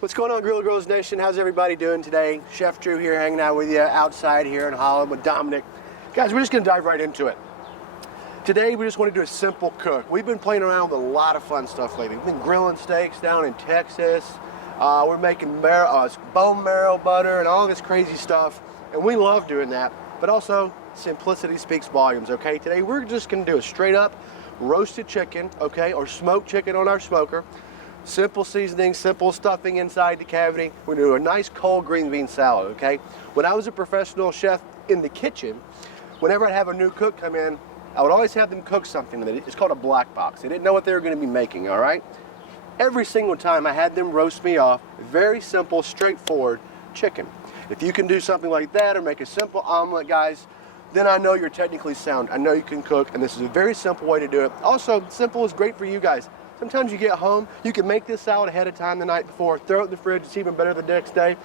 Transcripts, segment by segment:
What's going on, Grilla Grills Nation? How's everybody doing today? Chef Drew here, hanging out with you outside here in Holland with Dominic. Guys, we're just gonna dive right into it. Today, we just want to do a simple cook. We've been playing around with a lot of fun stuff lately. We've been grilling steaks down in Texas. We're making bone marrow butter and all this crazy stuff, and we love doing that. But also, simplicity speaks volumes, okay? Today, we're just gonna do a straight up roasted chicken, okay, or smoked chicken on our smoker. Simple seasoning, simple stuffing inside the cavity. We're gonna do a nice cold green bean salad, okay? When I was a professional chef in the kitchen, whenever I'd have a new cook come in, I would always have them cook something. It's called a black box. They didn't know what they were gonna be making, all right? Every single time I had them roast me off, very simple, straightforward chicken. If you can do something like that or make a simple omelet, guys, then I know you're technically sound. I know you can cook, and this is a very simple way to do it. Also, simple is great for you guys. Sometimes you get home, you can make this salad ahead of time the night before, throw it in the fridge, it's even better the next day.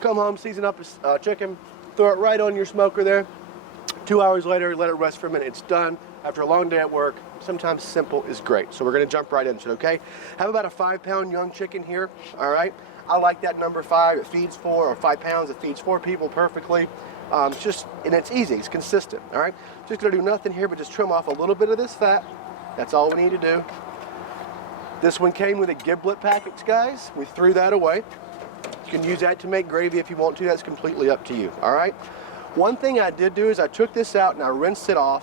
Come home, season up a chicken, throw it right on your smoker there. 2 hours later, let it rest for a minute, it's done. After a long day at work, sometimes simple is great. So we're gonna jump right into it, okay? Have about a 5-pound young chicken here, all right? I like that number 5, it feeds 4, or 5 pounds, it feeds 4 people perfectly. And it's easy, it's consistent, all right? Just gonna do nothing here but just trim off a little bit of this fat. That's all we need to do. This one came with a giblet package, guys. We threw that away. You can use that to make gravy if you want to. That's completely up to you, all right? One thing I did do is I took this out and I rinsed it off,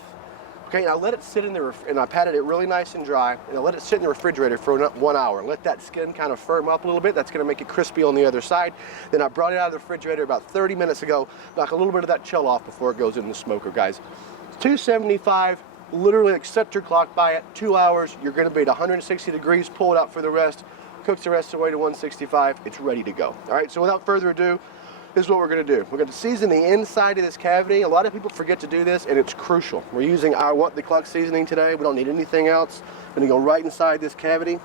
okay, and I let it sit in the, and I patted it really nice and dry, and I let it sit in the refrigerator for 1 hour and let that skin kind of firm up a little bit. That's gonna make it crispy on the other side. Then I brought it out of the refrigerator about 30 minutes ago, knock a little bit of that chill off before it goes in the smoker, guys. 275. Literally, like, set your clock by it, 2 hours, you're gonna be at 160 degrees, pull it out for the rest, cook the rest away to 165, it's ready to go. All right, so without further ado, this is what we're gonna do. We're gonna season the inside of this cavity. A lot of people forget to do this, and it's crucial. We're using our What the Cluck seasoning today. We don't need anything else. We're gonna go right inside this cavity,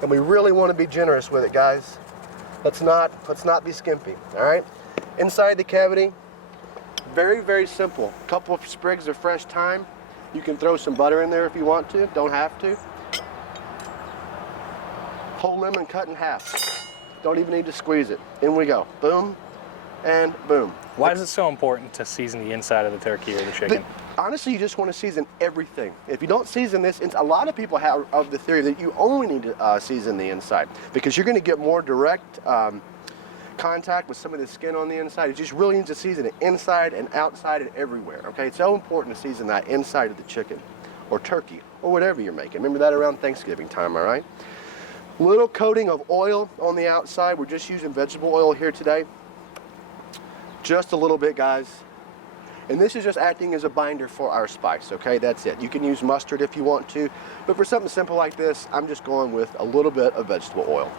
and we really wanna be generous with it, guys. Let's not be skimpy, all right? Inside the cavity, very, very simple. A couple of sprigs of fresh thyme. You can throw some butter in there if you want to, don't have to. Whole lemon cut in half. Don't even need to squeeze it. In we go, boom and boom. Why is it so important to season the inside of the turkey or the chicken? Honestly, you just want to season everything. If you don't season this, a lot of people have of the theory that you only need to season the inside because you're gonna get more direct contact with some of the skin on the inside. You just really need to season it inside and outside and everywhere, okay? It's so important to season that inside of the chicken or turkey or whatever you're making. Remember that around Thanksgiving time, all right? Little coating of oil on the outside. We're just using vegetable oil here today. Just a little bit, guys. And this is just acting as a binder for our spice, okay? That's it. You can use mustard if you want to, but for something simple like this, I'm just going with a little bit of vegetable oil.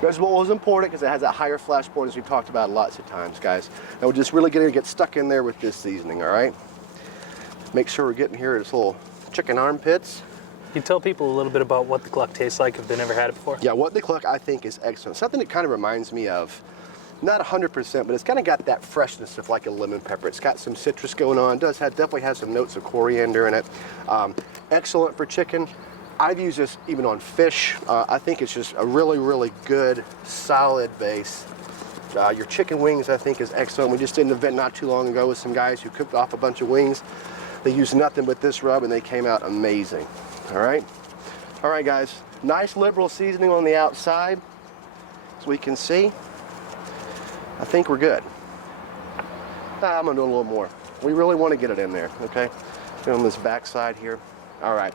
Vegetable oil is important because it has that higher flash point, as we've talked about lots of times, guys. And we're just really going to get stuck in there with this seasoning, all right? Make sure we're getting here this little chicken armpits. Can you tell people a little bit about what the cluck tastes like if they've never had it before? Yeah, what the cluck I think is excellent. Something that kind of reminds me of, not 100%, but it's kind of got that freshness of like a lemon pepper. It's got some citrus going on. It definitely has some notes of coriander in it. Excellent for chicken. I've used this even on fish. I think it's just a really, really good, solid base. Your chicken wings, I think, is excellent. We just did an event not too long ago with some guys who cooked off a bunch of wings. They used nothing but this rub, and they came out amazing. All right? All right, guys. Nice liberal seasoning on the outside, as we can see. I think we're good. I'm gonna do a little more. We really want to get it in there, okay? On this back side here. All right.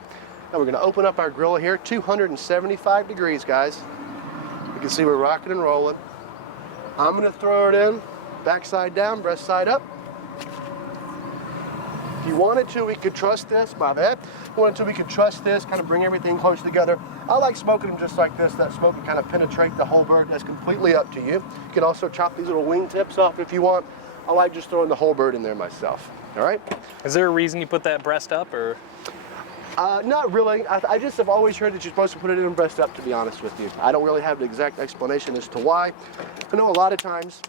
Now we're gonna open up our grill here, 275 degrees, guys. You can see we're rocking and rolling. I'm gonna throw it in, backside down, breast side up. If you wanted to, we could trust this, my bad. If you wanted to, we could trust this, kind of bring everything close together. I like smoking them just like this. That smoke can kind of penetrate the whole bird. That's completely up to you. You can also chop these little wing tips off if you want. I like just throwing the whole bird in there myself, all right? Is there a reason you put that breast up, or? Not really. I just have always heard that you're supposed to put it in breast up, to be honest with you. I don't really have the exact explanation as to why. I know a lot of times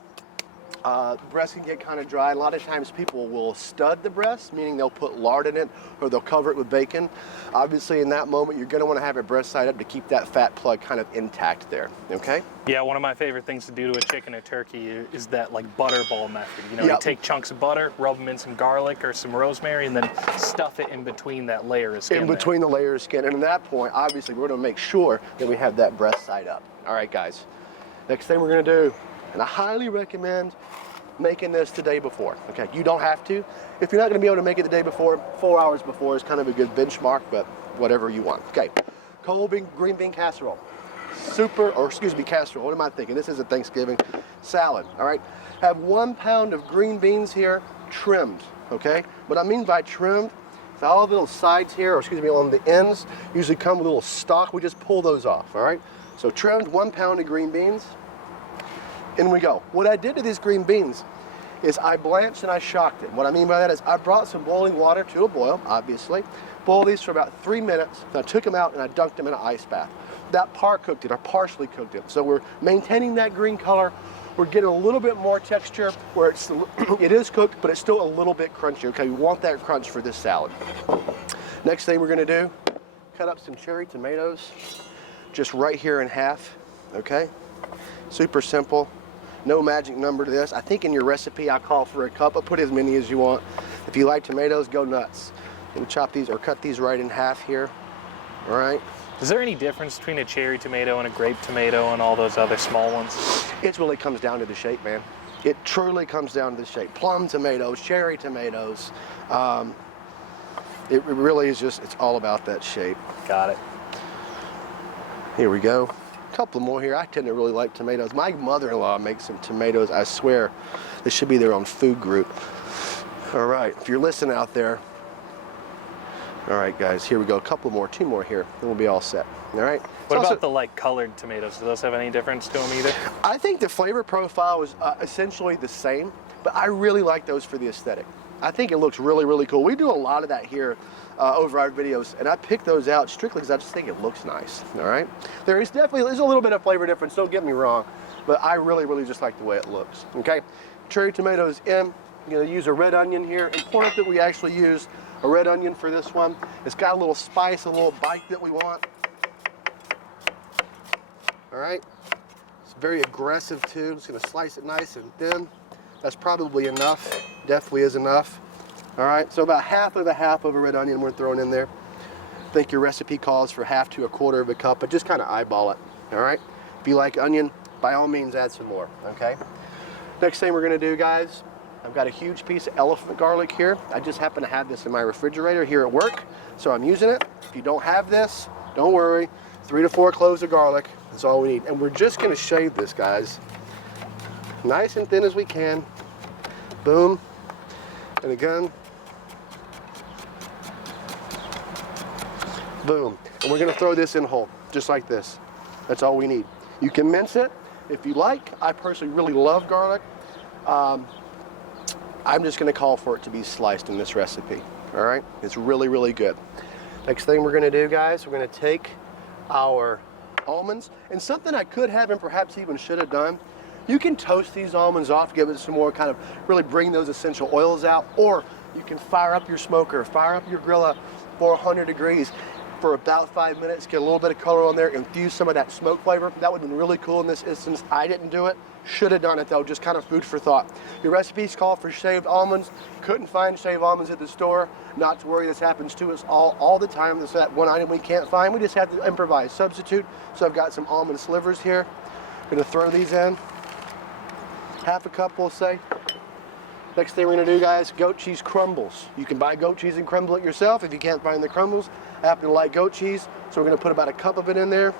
Breast can get kind of dry. A lot of times people will stud the breast, meaning they'll put lard in it or they'll cover it with bacon. Obviously in that moment, you're gonna wanna have your breast side up to keep that fat plug kind of intact there, okay? Yeah, one of my favorite things to do to a chicken or turkey is that like butterball method. You know, Yep. you take chunks of butter, rub them in some garlic or some rosemary, and then stuff it in between that layer of skin. In between the layer of skin. And at that point, obviously, we're gonna make sure that we have that breast side up. All right, guys. Next thing we're gonna do, and I highly recommend making this the day before, okay? You don't have to. If you're not gonna be able to make it the day before, 4 hours before is kind of a good benchmark, but whatever you want. Okay, cold green bean casserole. Casserole, what am I thinking? This isn't Thanksgiving. Salad, all right? Have 1 pound of green beans here, trimmed, okay? What I mean by trimmed, is all the little sides here, on the ends, usually come with a little stalk. We just pull those off, all right? So trimmed 1 pound of green beans. In we go. What I did to these green beans is I blanched and I shocked it. What I mean by that is I brought some boiling water to a boil, obviously. Boiled these for about 3 minutes. Then I took them out and I dunked them in an ice bath. That cooked it, or partially cooked it. So we're maintaining that green color. We're getting a little bit more texture where it is cooked, but it's still a little bit crunchy, okay? We want that crunch for this salad. Next thing we're gonna do, cut up some cherry tomatoes, just right here in half, okay? Super simple. No magic number to this. I think in your recipe I call for a cup, but put as many as you want. If you like tomatoes, go nuts. We chop these or cut these right in half here, all right? Is there any difference between a cherry tomato and a grape tomato and all those other small ones? It really comes down to the shape, man. It truly comes down to the shape. Plum tomatoes, cherry tomatoes. It really is just, it's all about that shape. Got it. Here we go. A couple more here. I tend to really like tomatoes. My mother-in-law makes some tomatoes. I swear, this should be their own food group. All right, if you're listening out there. All right, guys, here we go. A couple more, 2 more here, then we'll be all set. All right. What about the like colored tomatoes? Do those have any difference to them either? I think the flavor profile is essentially the same, but I really like those for the aesthetic. I think it looks really, really cool. We do a lot of that here over our videos, and I pick those out strictly because I just think it looks nice, all right? There's a little bit of flavor difference, don't get me wrong, but I really, really just like the way it looks, okay? Cherry tomatoes in. I'm gonna use a red onion here. Important that we actually use a red onion for this one. It's got a little spice, a little bite that we want. All right, it's very aggressive too. Just gonna slice it nice and thin. That's probably enough, definitely is enough. All right, so about half of a red onion we're throwing in there. I think your recipe calls for half to a quarter of a cup, but just kind of eyeball it, all right? If you like onion, by all means add some more, okay? Next thing we're gonna do, guys, I've got a huge piece of elephant garlic here. I just happen to have this in my refrigerator here at work, so I'm using it. If you don't have this, don't worry. 3 to 4 cloves of garlic, that's all we need. And we're just gonna shave this, guys. Nice and thin as we can. Boom. And again. Boom. And we're gonna throw this in whole, just like this. That's all we need. You can mince it if you like. I personally really love garlic. I'm just gonna call for it to be sliced in this recipe, all right? It's really, really good. Next thing we're gonna do, guys, we're gonna take our almonds, and something I could have and perhaps even should have done, you can toast these almonds off, give it some more, kind of really bring those essential oils out, or you can fire up your smoker, fire up your Grilla 400 degrees for about 5 minutes, get a little bit of color on there, infuse some of that smoke flavor. That would have been really cool in this instance. I didn't do it. Should have done it though, just kind of food for thought. Your recipes call for shaved almonds. Couldn't find shaved almonds at the store. Not to worry, this happens to us all the time. This is that one item we can't find. We just have to improvise, substitute. So I've got some almond slivers here. Gonna throw these in. Half a cup, we'll say. Next thing we're gonna do, guys, goat cheese crumbles. You can buy goat cheese and crumble it yourself if you can't find the crumbles. I happen to like goat cheese, so we're gonna put about a cup of it in there.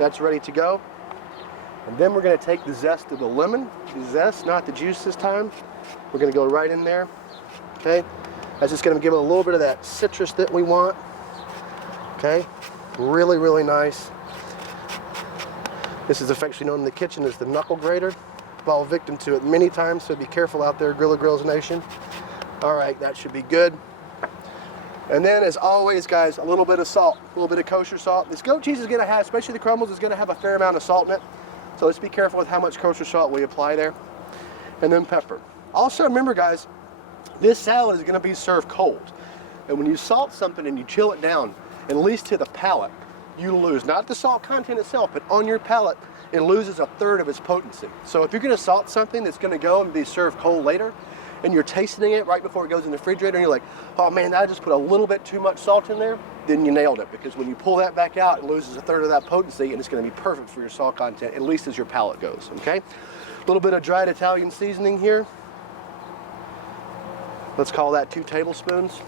That's ready to go. And then we're gonna take the zest of the lemon, the zest, not the juice this time. We're gonna go right in there, okay? That's just gonna give it a little bit of that citrus that we want, okay? Really, really nice. This is affectionately known in the kitchen as the knuckle grater. Fall victim to it many times, so be careful out there, Grilla Grills Nation. All right, that should be good. And then, as always, guys, a little bit of salt, a little bit of kosher salt. This goat cheese is gonna have, especially the crumbles, is gonna have a fair amount of salt in it. So let's be careful with how much kosher salt we apply there. and then pepper. Also remember guys, this salad is gonna be served cold. And when you salt something and you chill it down, at least to the palate, you lose, not the salt content itself, but on your palate, it loses 1/3 of its potency. So if you're gonna salt something that's gonna go and be served cold later, and you're tasting it right before it goes in the refrigerator, and you're like, oh man, I just put a little bit too much salt in there, then you nailed it. Because when you pull that back out, it loses 1/3 of that potency, and it's gonna be perfect for your salt content, at least as your palate goes, okay? A little bit of dried Italian seasoning here. Let's call that 2 tablespoons.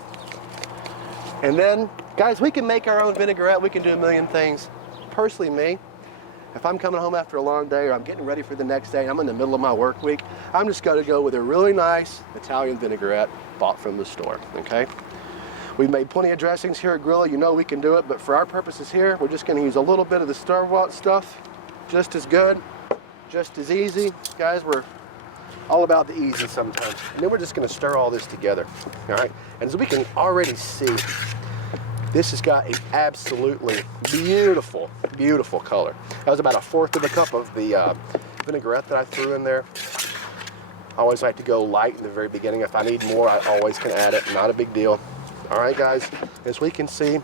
And then, guys, we can make our own vinaigrette. We can do a million things. Personally, me, if I'm coming home after a long day or I'm getting ready for the next day and I'm in the middle of my work week, I'm just gonna go with a really nice Italian vinaigrette bought from the store, okay? We've made plenty of dressings here at Grilla. You know we can do it, but for our purposes here, we're just gonna use a little bit of the store-bought stuff. Just as good, just as easy. Guys, we're all about the easy sometimes. And then we're just gonna stir all this together, all right? And as we can already see, this has got an absolutely beautiful, beautiful color. That was about 1/4 of a cup of the vinaigrette that I threw in there. I always like to go light in the very beginning. If I need more, I always can add it, not a big deal. All right, guys, as we can see,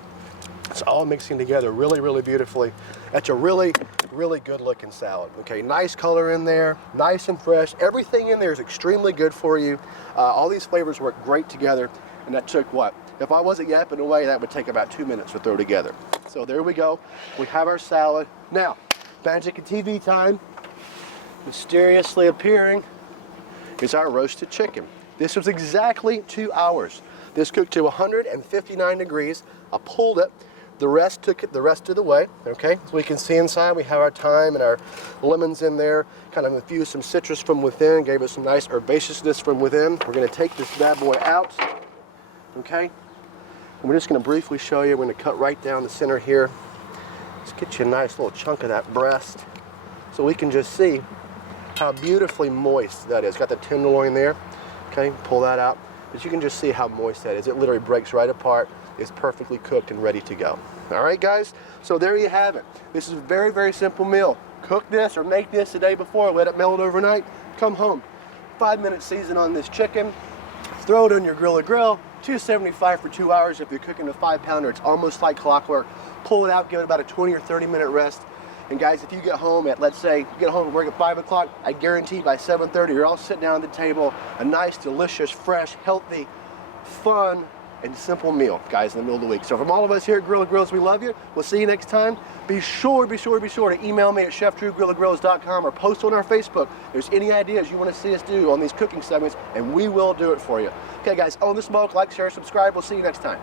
it's all mixing together really, really beautifully. That's a really, really good looking salad. Okay, nice color in there, nice and fresh. Everything in there is extremely good for you. All these flavors work great together, and that took what? If I wasn't yapping away, that would take about 2 minutes to throw together. So there we go. We have our salad. Now, magic and TV time. Mysteriously appearing is our roasted chicken. This was exactly 2 hours. This cooked to 159 degrees. I pulled it. The rest took it the rest of the way, okay? So we can see inside, we have our thyme and our lemons in there, kind of infused some citrus from within, gave us some nice herbaceousness from within. We're gonna take this bad boy out, okay? And we're just gonna briefly show you, we're gonna cut right down the center here. Let's get you a nice little chunk of that breast so we can just see how beautifully moist that is. Got the tenderloin there, okay? Pull that out, but you can just see how moist that is. It literally breaks right apart. It's perfectly cooked and ready to go. All right, guys, so there you have it. This is a very, very simple meal. Cook this or make this the day before, let it melt overnight, come home. 5-minute season on this chicken, throw it on your Grilla Grill, $275 for 2 hours. If you're cooking a 5-pounder, it's almost like clockwork. Pull it out, give it about a 20 or 30-minute rest. And guys, if you get home at, let's say, you get home and work at 5 o'clock, I guarantee by 7:30, you're all sitting down at the table, a nice, delicious, fresh, healthy, fun, and simple meal, guys, in the middle of the week. So from all of us here at Grilla Grills, we love you. We'll see you next time. Be sure to email me at chefdrewgrillagrills.com or post on our Facebook. If there's any ideas you want to see us do on these cooking segments, and we will do it for you. Okay, guys, own the smoke, like, share, subscribe. We'll see you next time.